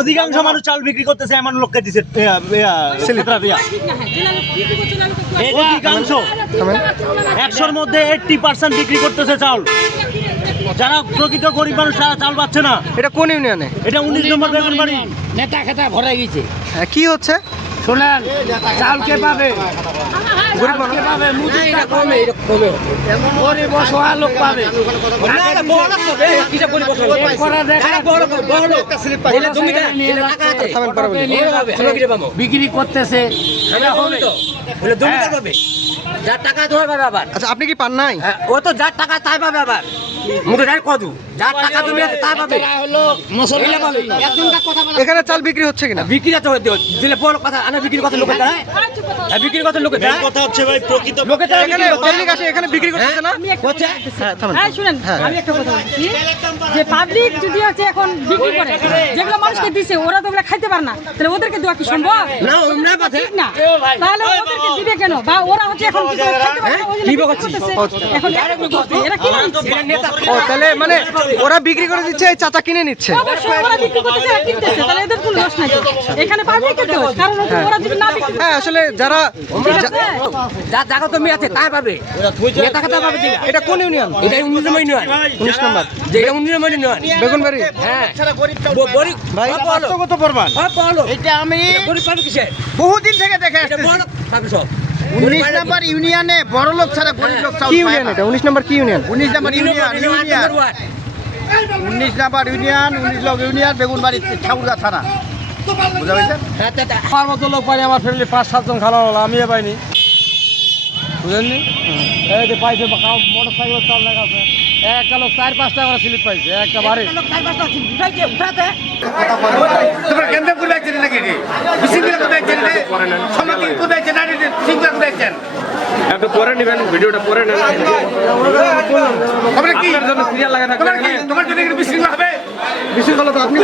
অধিকাংশ মানুষ চাল বিক্রি করতেছে এমন লোককে দিচ্ছে অধিকাংশ 100-র মধ্যে 80% বিক্রি করতেছে চাল। যারা প্রকৃত গরিব মানুষ তারা চাল পাচ্ছে না। এটা কোন ইউনিয়নে? এটা 19 নম্বর বেগুনবাড়ি। নেতা খেতা ভরে গেছে। কি হচ্ছে শোনেন, চাল কে পাবে? গরিব মানুষ পাবে, মুদিটা কমে গরিব অসহায় লোক পাবে। বিক্রি করতেছে যার টাকা ধরে পাবে আবার। আচ্ছা, আপনি কি পান নাই? ও তো যার টাকা তাই পাবে আবার। যার টাকা তুমি তাই পাবে। এখানে চাল বিক্রি হচ্ছে কিনা? বিক্রি তো দিলে বড় কথা, আনা বিক্রির কথা লোকে দেয়। বিক্রির কথা লোকে দেয়। কথা হচ্ছে ভাই প্রকৃত লোকে এখানে পাবলিক আসে, এখানে বিক্রি করতেছে না? শুনেন, আমি একটা কথা বলছি যে পাবলিক যদি আছে এখন বিক্রি করে, যেগুলো মানুষকে দিছে ওরা তো ওগুলো খাইতে পারে না, তাহলে ওদেরকে দেওয়া কি সম্ভব? না, ওমরা কথা ঠিক না। তাহলে ওদেরকে দিবে কেন? বা ওরা হচ্ছে এখন কিছু খাইতে পারে না, ওই জন্য করতেছে। এখন এরা কি তাহলে মানে ওরা বিক্রি করে দিচ্ছে, এই চাচা কিনে নিচ্ছে। অবশ্যই ওরা বিক্রি করতেছে, এরা কিনতেছে, তাহলে এদের কোনো দোষ নাই। এখানে পাবলিকের দোষ, কারণ হচ্ছে ওরা যদি না বিক্রি করে। হ্যাঁ, আসলে যারা যার জায়গা তুমি আছে তাই পাবে। নেতা খেতা পাবে। এটা কোন ইউনিয়ন? এটা 19 নম্বর ইউনিয়ন। 19 নম্বর যেটা 19 নম্বর ইউনিয়ন বেগুনবাড়ি। হ্যাঁ, গরিব ভাই কত পড়বেন? এটা আমি গরিব পাবে কিসে? বহুদিন থেকে দেখে এটা আসতেছি। বড় পাবে সব। 19 নম্বর ইউনিয়নে বড় লোক ছাড়া গরিব লোক কি ইউনিয়ন এটা? 19 নম্বর কি ইউনিয়ন? 19 নম্বর ইউনিয়ন 19 নম্বর ইউনিয়ন 19 লোক ইউনিয়ন বেগুনবাড়ি ঠাকুরগা থানা। বুঝা পেয়েছেন? আমার মতো লোক পাইনি, আমার ফ্যামিলি 5-7 জন খাওয়া হলো, আমিও পাইনি। বুঝলেননি? এই যে পাইছে মোটর সাইকেল চাল লেখা আছে, একটা লোক 4-5টা করে স্লিপ পাইছে, একটা বাড়ি। একটু পরে নেবেন, ভিডিওটা পরে নেবেন। সিরিয়াল লাগা থাকবে, তোমার জন্য বিশৃঙ্খলা হবে। বিশৃঙ্খলা তো আপনি